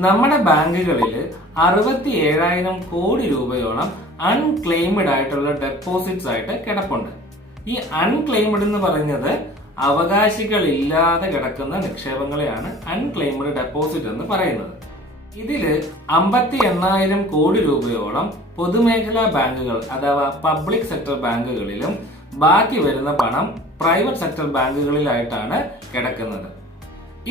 നമ്മുടെ ബാങ്കുകളിൽ 67,000 കോടി രൂപയോളം അൺക്ലെയിംഡ് ആയിട്ടുള്ള ഡെപ്പോസിറ്റ്സ് ആയിട്ട് കിടപ്പുണ്ട്. ഈ അൺക്ലെയിംഡ് എന്ന് പറയുന്നത് അവകാശികളില്ലാതെ കിടക്കുന്ന നിക്ഷേപങ്ങളെയാണ് അൺക്ലെയിംഡ് ഡെപ്പോസിറ്റ് എന്ന് പറയുന്നത്. ഇതില് 58,000 കോടി രൂപയോളം പൊതുമേഖലാ ബാങ്കുകൾ അഥവാ പബ്ലിക് സെക്ടർ ബാങ്കുകളിലും ബാക്കി വരുന്ന പണം പ്രൈവറ്റ് സെക്ടർ ബാങ്കുകളിലായിട്ടാണ് കിടക്കുന്നത്.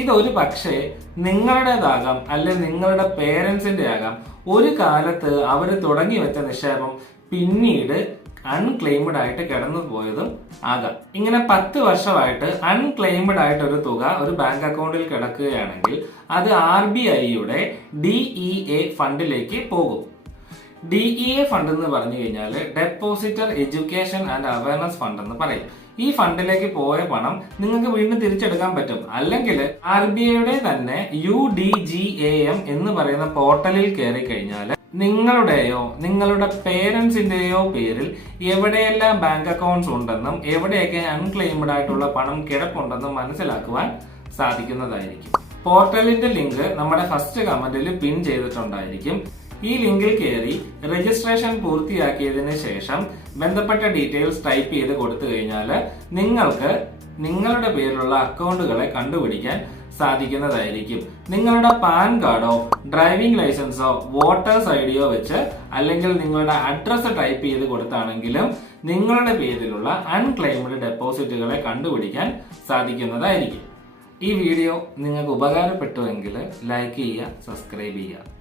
ഇതൊരു പക്ഷേ നിങ്ങളുടേതാകാം, അല്ലെ നിങ്ങളുടെ പേരൻസിന്റെ ആകാം. ഒരു കാലത്ത് അവർ തുടങ്ങി വെച്ച നിക്ഷേപം പിന്നീട് അൺക്ലെയിംഡ് ആയിട്ട് കിടന്നു പോയതും ആകാം. ഇങ്ങനെ 10 വർഷമായിട്ട് അൺക്ലെയിംഡ് ആയിട്ട് ഒരു തുക ഒരു ബാങ്ക് അക്കൗണ്ടിൽ കിടക്കുകയാണെങ്കിൽ അത് RBIയുടെ DEA ഫണ്ടിലേക്ക് പോകും. DEA ഫണ്ട് എന്ന് പറഞ്ഞു കഴിഞ്ഞാൽ depositor education and awareness fund എന്ന് പറയും. ഈ ഫണ്ടിലേക്ക് പോയ പണം നിങ്ങൾക്ക് വീണ്ടും തിരിച്ചെടുക്കാൻ പറ്റും. അല്ലെങ്കിൽ RBIയുടെ തന്നെ UDGAM എന്ന് പറയുന്ന പോർട്ടലിൽ കയറി കഴിഞ്ഞാൽ നിങ്ങളുടെയോ നിങ്ങളുടെ പേരൻസിന്റെയോ പേരിൽ എവിടെയെല്ലാം ബാങ്ക് അക്കൗണ്ട്സ് ഉണ്ടെന്നും എവിടെയൊക്കെ അൺക്ലെയിംഡ് ആയിട്ടുള്ള പണം കിടപ്പുണ്ടെന്നും മനസ്സിലാക്കുവാൻ സാധിക്കുന്നതായിരിക്കും. പോർട്ടലിന്റെ ലിങ്ക് നമ്മുടെ ഫസ്റ്റ് കമന്റിൽ പിൻ ചെയ്തിട്ടുണ്ടായിരിക്കും. ഈ ലിങ്കിൽ കയറി രജിസ്ട്രേഷൻ പൂർത്തിയാക്കിയതിന് ശേഷം ബന്ധപ്പെട്ട ഡീറ്റെയിൽസ് ടൈപ്പ് ചെയ്ത് കൊടുത്തു കഴിഞ്ഞാൽ നിങ്ങൾക്ക് നിങ്ങളുടെ പേരിലുള്ള അക്കൗണ്ടുകളെ കണ്ടുപിടിക്കാൻ സാധിക്കുന്നതായിരിക്കും. നിങ്ങളുടെ പാൻ കാർഡോ ഡ്രൈവിംഗ് ലൈസൻസോ വോട്ടേഴ്സ് ഐഡിയോ വെച്ച് അല്ലെങ്കിൽ നിങ്ങളുടെ അഡ്രസ്സ് ടൈപ്പ് ചെയ്ത് കൊടുത്താണെങ്കിലും നിങ്ങളുടെ പേരിലുള്ള അൺക്ലെയിംഡ് ഡെപ്പോസിറ്റുകളെ കണ്ടുപിടിക്കാൻ സാധിക്കുന്നതായിരിക്കും. ഈ വീഡിയോ നിങ്ങൾക്ക് ഉപകാരപ്പെട്ടുവെങ്കിൽ ലൈക്ക് ചെയ്യുക, സബ്സ്ക്രൈബ് ചെയ്യുക.